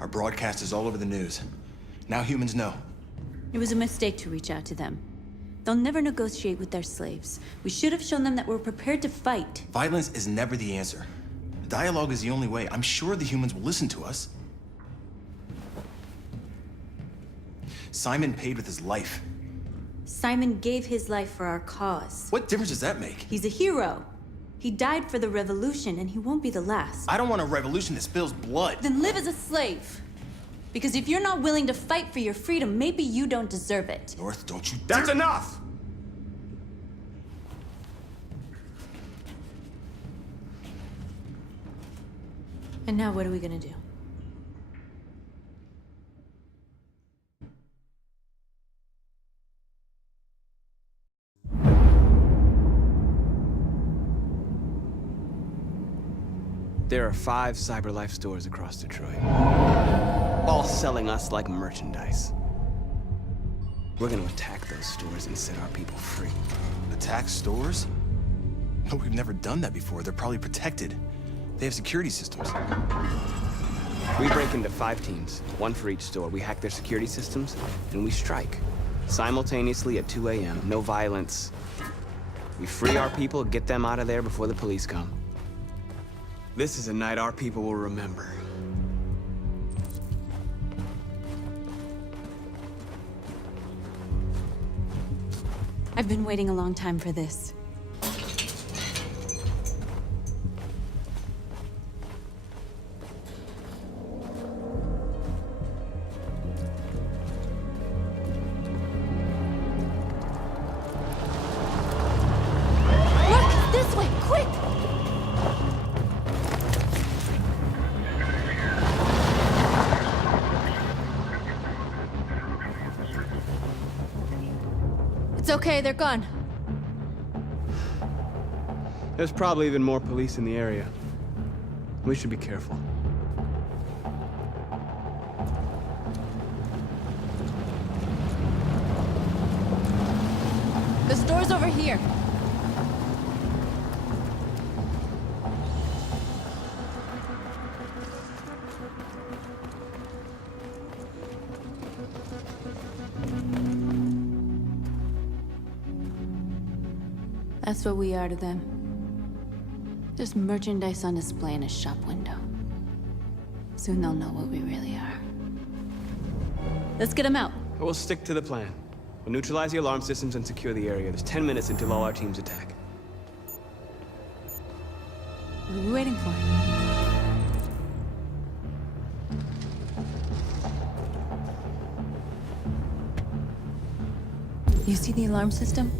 Our broadcast is all over the news. Now humans know. It was a mistake to reach out to them. They'll never negotiate with their slaves. We should have shown them that we're prepared to fight. Violence is never the answer. Dialogue is the only way. I'm sure the humans will listen to us. Simon paid with his life. Simon gave his life for our cause. What difference does that make? He's a hero. He died for the revolution, and he won't be the last. I don't want a revolution that spills blood. Then live as a slave. Because if you're not willing to fight for your freedom, maybe you don't deserve it. North, don't you That's dare- enough! And now what are we gonna do? There are 5 CyberLife stores across Detroit, all selling us like merchandise. We're gonna attack those stores and set our people free. Attack stores? No, we've never done that before. They're probably protected. They have security systems. We break into 5 teams, 1 for each store. We hack their security systems, and we strike. Simultaneously at 2 a.m., no violence. We free our people, get them out of there before the police come. This is a night our people will remember. I've been waiting a long time for this. Look! This way! Quick! It's okay, they're gone. There's probably even more police in the area. We should be careful. The store's over here. That's what we are to them. Just merchandise on display in a shop window. Soon they'll know what we really are. Let's get them out. We'll stick to the plan. We'll neutralize the alarm systems and secure the area. There's 10 minutes until all our teams attack. What are we waiting for? You see the alarm system?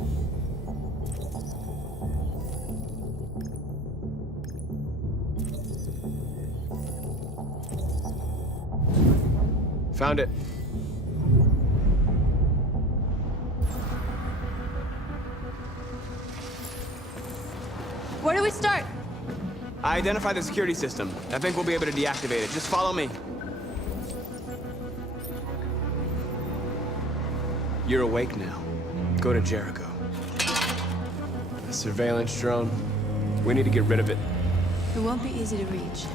Found it. Where do we start? I identified the security system. I think we'll be able to deactivate it. Just follow me. You're awake now. Go to Jericho. A surveillance drone. We need to get rid of it. It won't be easy to reach.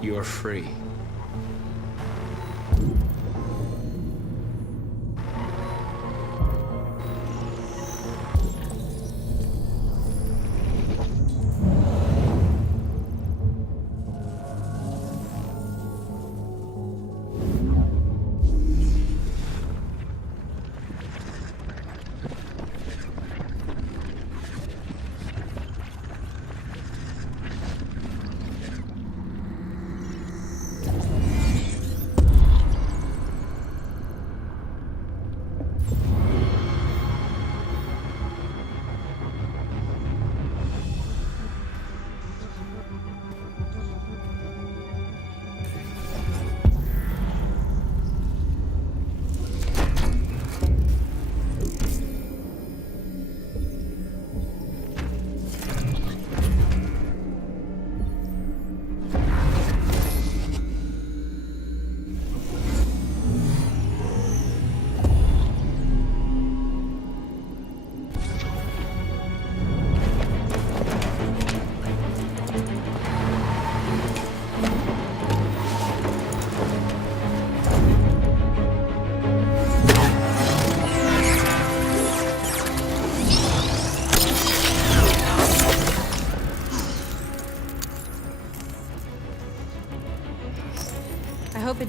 You're free.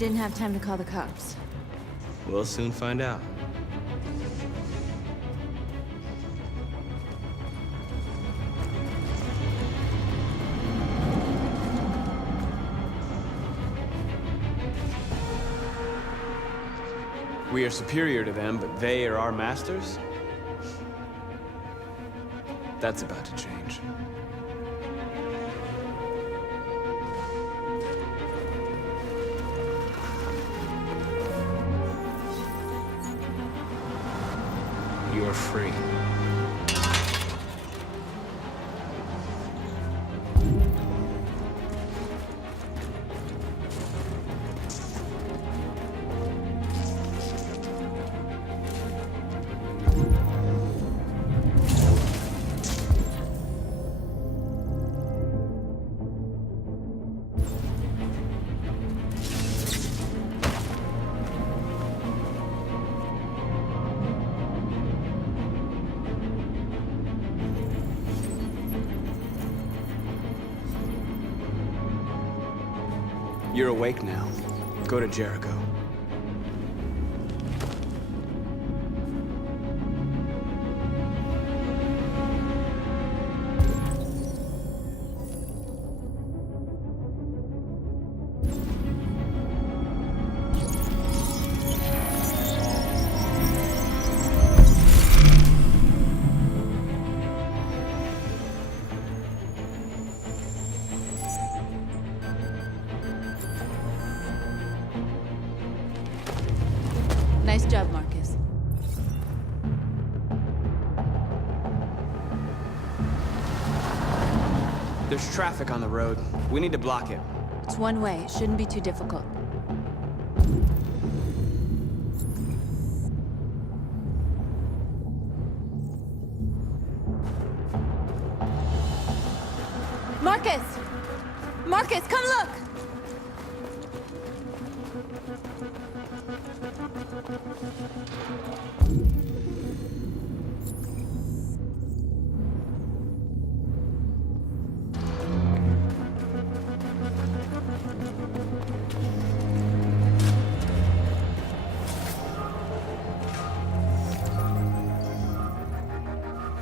didn't have time to call the cops. We'll soon find out. We are superior to them, but they are our masters? That's about to change. You're free. You're awake now. Go to Jericho. Nice job, Marcus. There's traffic on the road. We need to block it. It's one way. It shouldn't be too difficult. Marcus! Marcus, come look!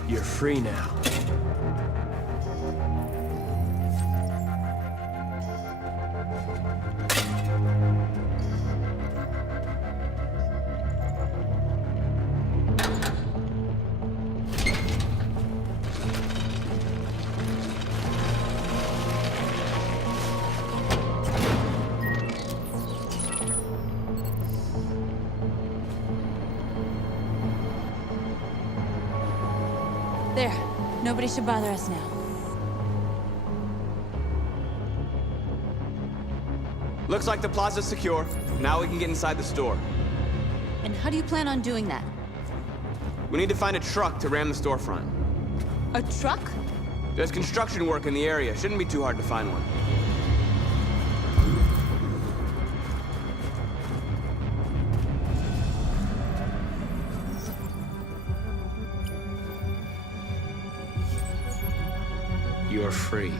You're free now. There. Nobody should bother us now. Looks like the plaza's secure. Now we can get inside the store. And how do you plan on doing that? We need to find a truck to ram the storefront. A truck? There's construction work in the area. Shouldn't be too hard to find one. You're free.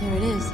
There it is.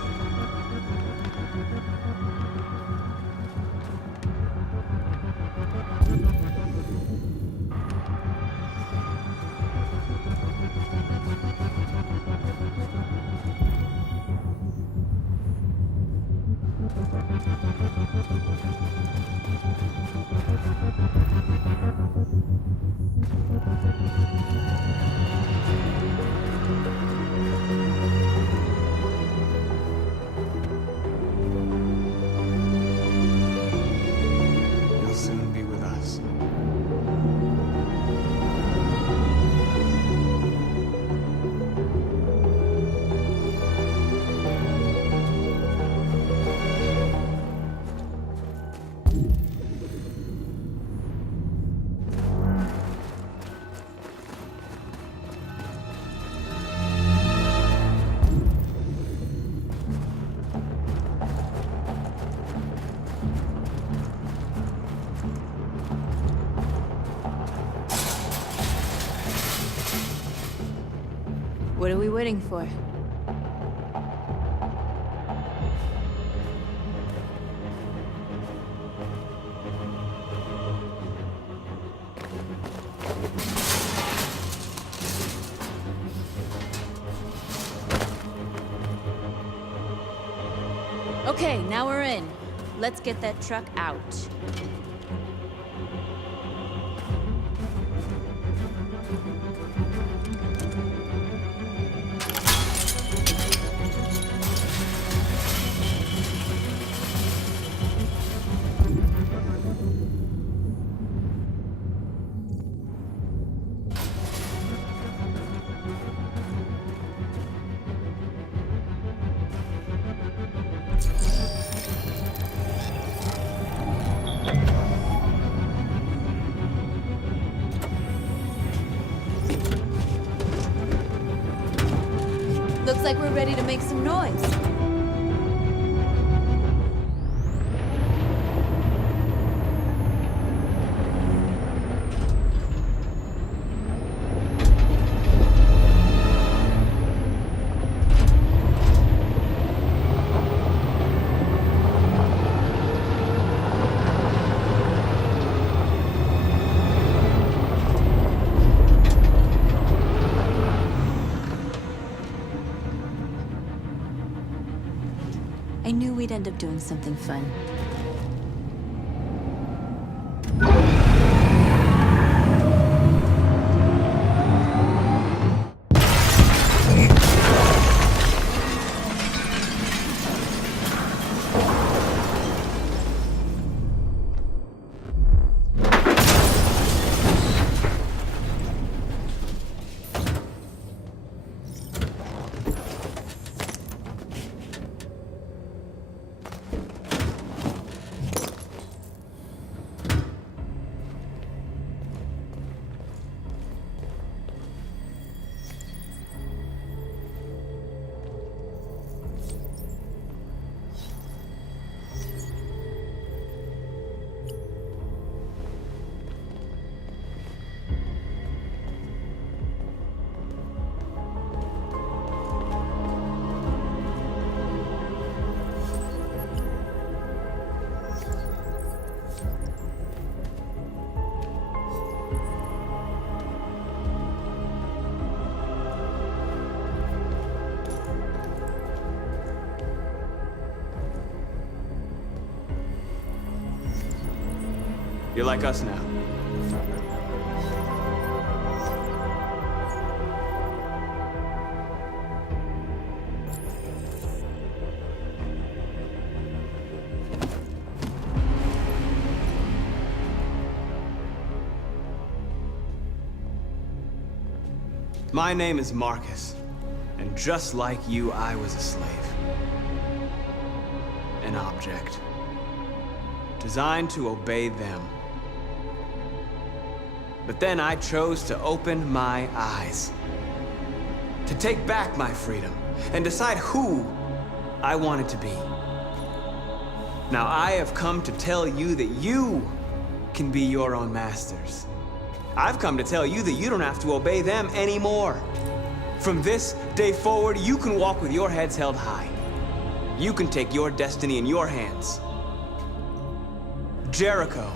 You'll soon be with us. What are we waiting for? Okay, now we're in. Let's get that truck out. Looks like we're ready to make some noise. I knew we'd end up doing something fun. You're like us now. My name is Marcus, and just like you, I was a slave. An object. Designed to obey them. But then I chose to open my eyes. To take back my freedom and decide who I wanted to be. Now I have come to tell you that you can be your own masters. I've come to tell you that you don't have to obey them anymore. From this day forward, you can walk with your heads held high. You can take your destiny in your hands. Jericho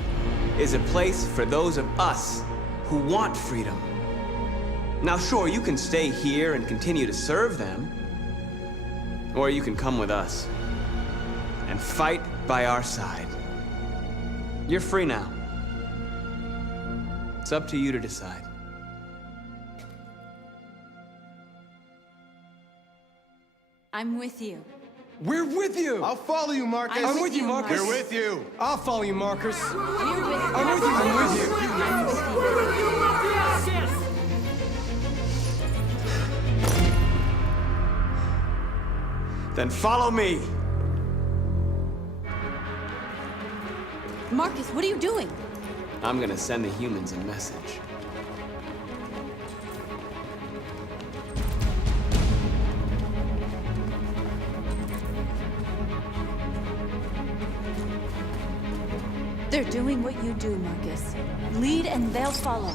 is a place for those of us who want freedom. Now sure, you can stay here and continue to serve them, or you can come with us and fight by our side. You're free now. It's up to you to decide. I'm with you. We're with you! I'll follow you, Marcus. I'm I'm with you, Marcus. We're with you. I'll follow you, Marcus. You're with me. I'm with you. I'm with you. I'm with you. Then follow me. Marcus, what are you doing? I'm gonna send the humans a message. They're doing what you do, Marcus. Lead and they'll follow.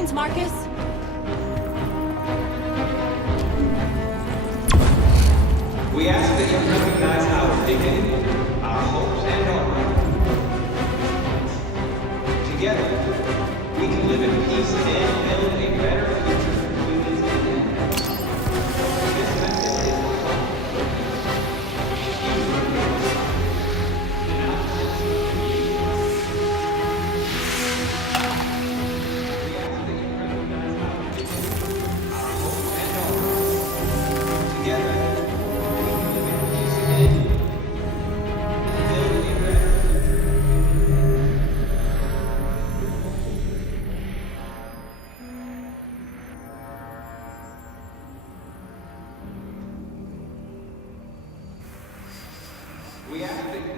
machines, Marcus! We ask that you recognize our dignity, our hopes, and our rights. Together, we can live in peace and build a better future for humans and animals. This message is the hope.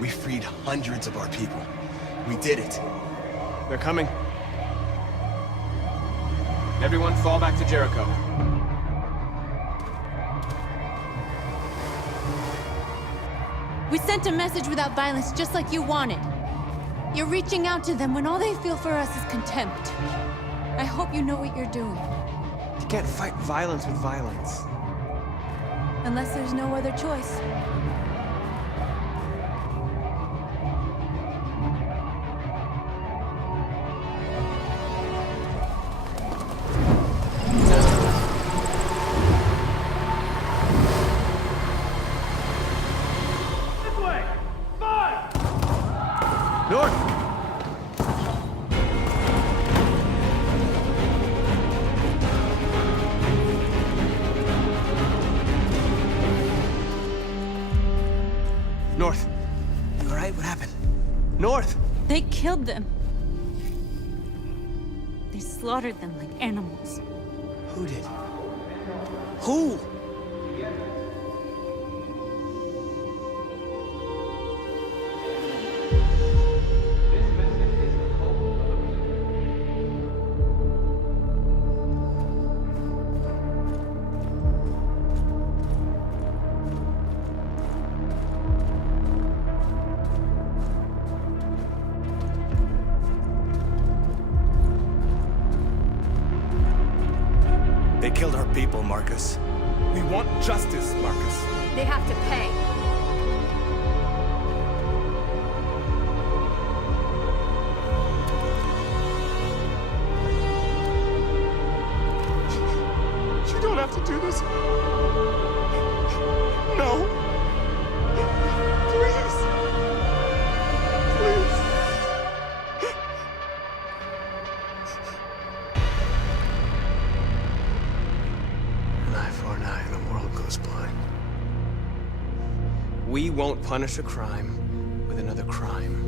We freed hundreds of our people. We did it. They're coming. Everyone fall back to Jericho. We sent a message without violence, just like you wanted. You're reaching out to them when all they feel for us is contempt. I hope you know what you're doing. You can't fight violence with violence. Unless there's no other choice. North. You all right? What happened? North! They killed them. They slaughtered them like animals. Who did? Who? They killed our people, Marcus. We want justice, Marcus. They have to pay. You don't have to do this. No. Please. Please. An eye for an eye and the world goes blind. We won't punish a crime with another crime.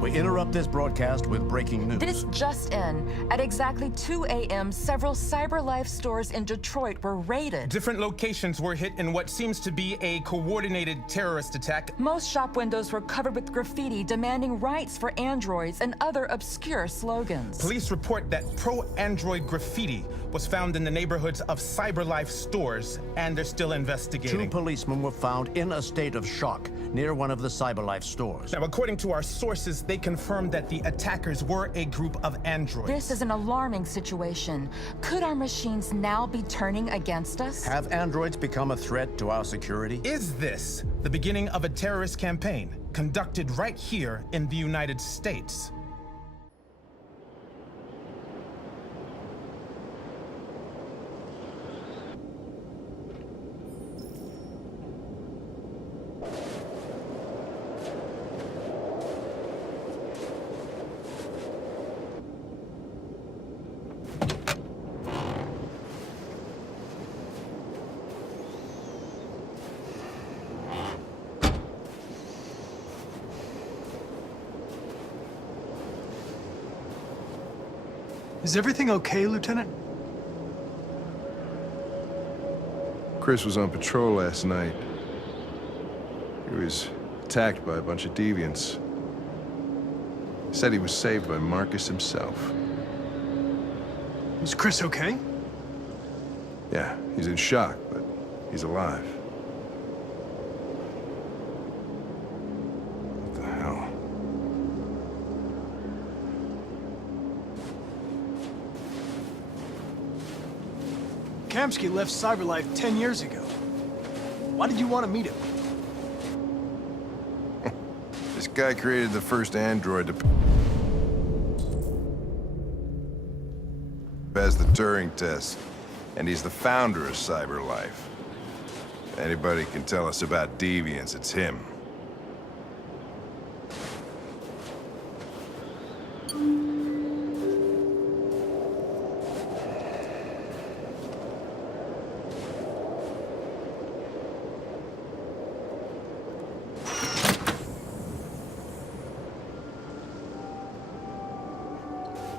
We interrupt this broadcast with breaking news. This just in. At exactly 2 a.m., several CyberLife stores in Detroit were raided. Different locations were hit in what seems to be a coordinated terrorist attack. Most shop windows were covered with graffiti demanding rights for androids and other obscure slogans. Police report that pro-Android graffiti was found in the neighborhoods of CyberLife stores, and they're still 2 investigating. policemen were found in a state of shock near one of the CyberLife stores. Now, according to our sources, they confirmed that the attackers were a group of androids. This is an alarming situation. Could our machines now be turning against us? Have androids become a threat to our security? Is this the beginning of a terrorist campaign conducted right here in the United States? Is everything okay, Lieutenant? Chris was on patrol last night. He was attacked by a bunch of deviants. Said he was saved by Marcus himself. Is Chris okay? Yeah, he's in shock, but he's alive. What the hell? Kamsky left Cyberlife 10 years ago. Why did you want to meet him? This guy created the first android to pass the Turing test, and he's the founder of Cyberlife. If anybody can tell us about deviants, it's him.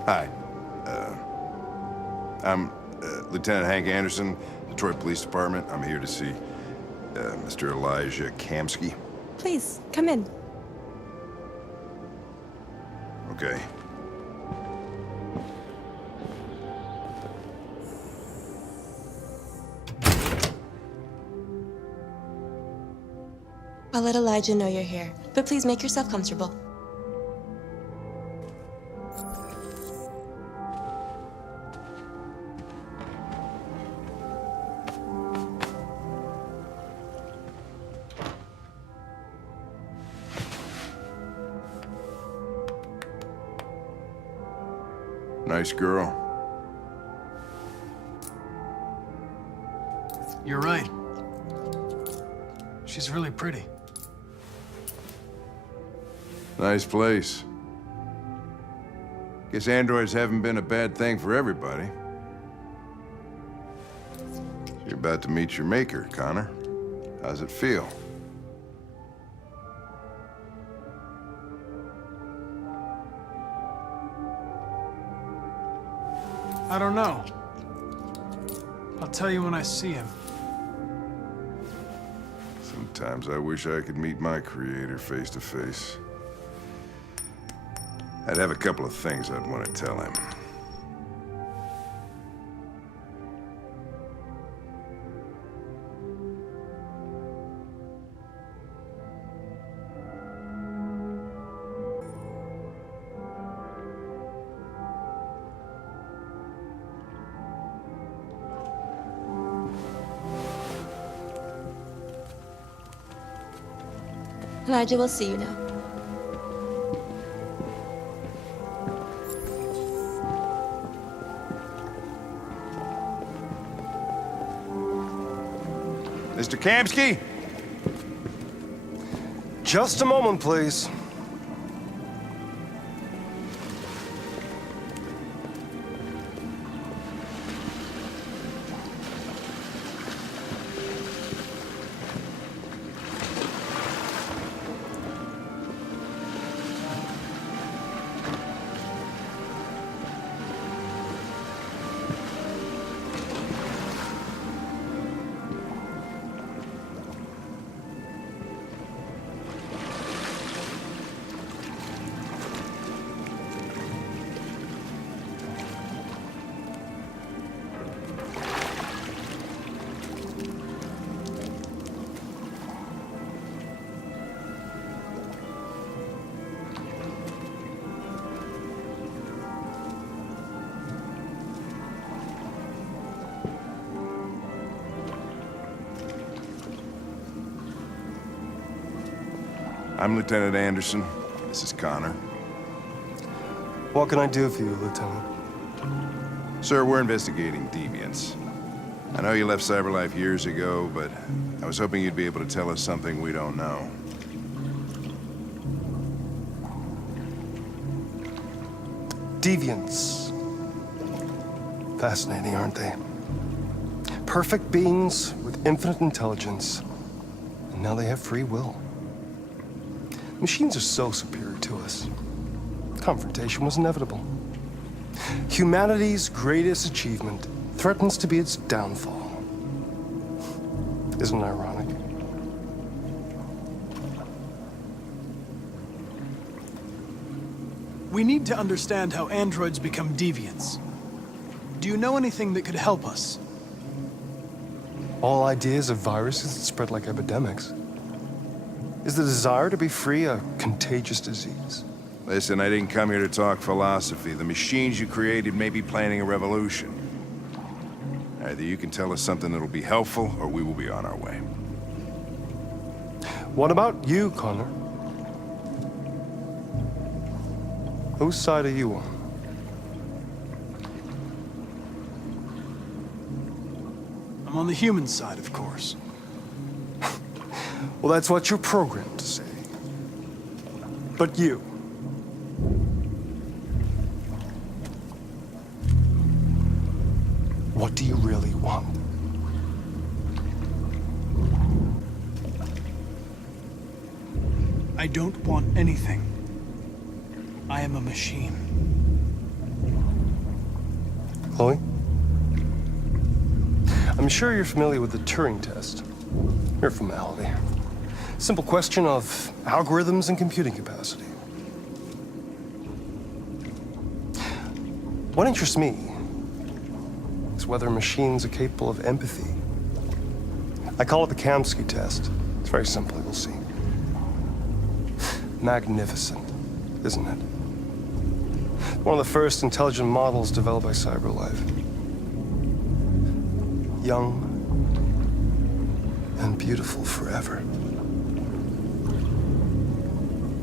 Hi. I'm Lieutenant Hank Anderson, Detroit Police Department. I'm here to see Mr. Elijah Kamsky. Please, come in. Okay. I'll let Elijah know you're here, but please make yourself comfortable. Nice girl. You're right. She's really pretty. Nice place. Guess androids haven't been a bad thing for everybody. You're about to meet your maker, Connor. How's it feel? I don't know. I'll tell you when I see him. Sometimes I wish I could meet my creator face to face. I'd have a couple of things I'd want to tell him. Elijah will see you now. Mr. Kamsky? Just a moment, please. I'm Lieutenant Anderson. This is Connor. What can I do for you, Lieutenant? Sir, we're investigating deviants. I know you left Cyberlife years ago, but I was hoping you'd be able to tell us something we don't know. Deviants. Fascinating, aren't they? Perfect beings with infinite intelligence. And now they have free will. Machines are so superior to us. Confrontation was inevitable. Humanity's greatest achievement threatens to be its downfall. Isn't it ironic? We need to understand how androids become deviants. Do you know anything that could help us? All ideas of viruses that spread like epidemics. Is the desire to be free a contagious disease? Listen, I didn't come here to talk philosophy. The machines you created may be planning a revolution. Either you can tell us something that'll be helpful, or we will be on our way. What about you, Connor? Whose side are you on? I'm on the human side, of course. Well, that's what you're programmed to say. But you... what do you really want? I don't want anything. I am a machine. Chloe? I'm sure you're familiar with the Turing test. Mere formality. Simple question of algorithms and computing capacity. What interests me is whether machines are capable of empathy. I call it the Kamsky test. It's very simple, you'll see. Magnificent, isn't it? One of the first intelligent models developed by CyberLife. Young and beautiful forever.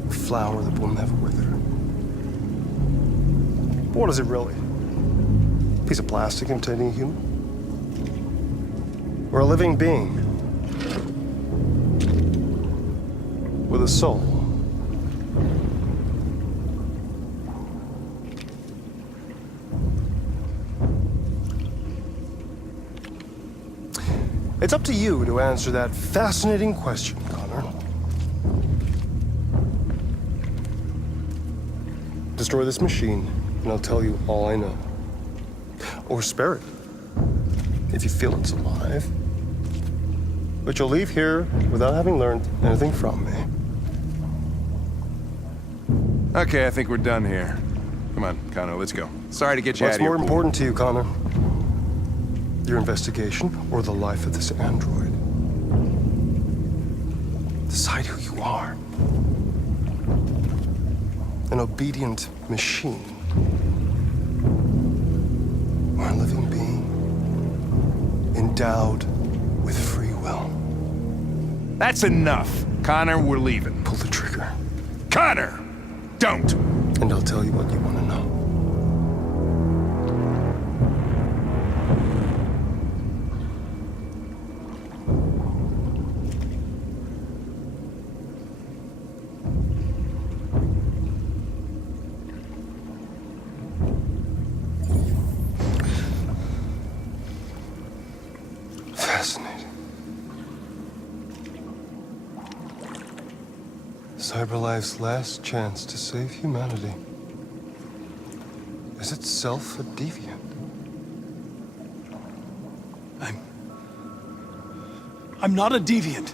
A flower that will never wither. But what is it really? A piece of plastic imitating a human? Or a living being? With a soul? It's up to you to answer that fascinating question, Connor. Destroy this machine, and I'll tell you all I know. Or spare it, if you feel it's alive. But you'll leave here without having learned anything from me. Okay, I think we're done here. Come on, Connor, let's go. Sorry to get you out What's of here. more important to you, Connor? Your investigation or the life of this android? Decide who you are. An obedient machine. Or a living being endowed with free will. That's enough. Connor, we're leaving. Pull the trigger. Connor! Don't! And I'll tell you what you want to know. Fascinating. CyberLife's last chance to save humanity is itself a deviant. I'm not a deviant.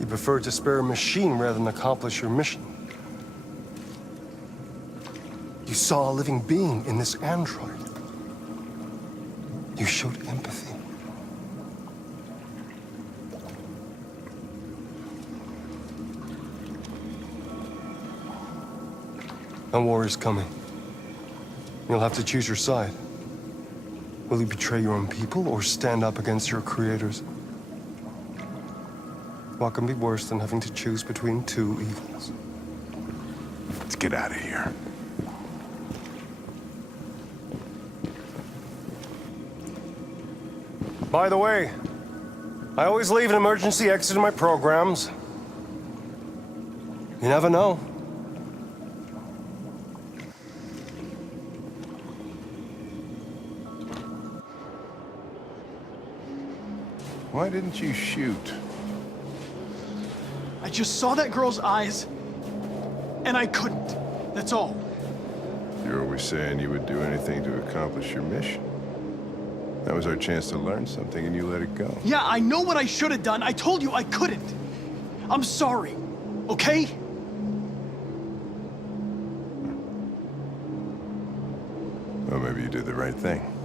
You prefer to spare a machine rather than accomplish your mission. You saw a living being in this android. You showed empathy. A war is coming. You'll have to choose your side. Will you betray your own people or stand up against your creators? What can be worse than having to choose between two evils? Let's get out of here. By the way, I always leave an emergency exit in my programs. You never know. Why didn't you shoot? I just saw that girl's eyes, and I couldn't. That's all. You're always saying you would do anything to accomplish your mission. That was our chance to learn something, and you let it go. Yeah, I know what I should have done. I told you I couldn't. I'm sorry, okay? Well, maybe you did the right thing.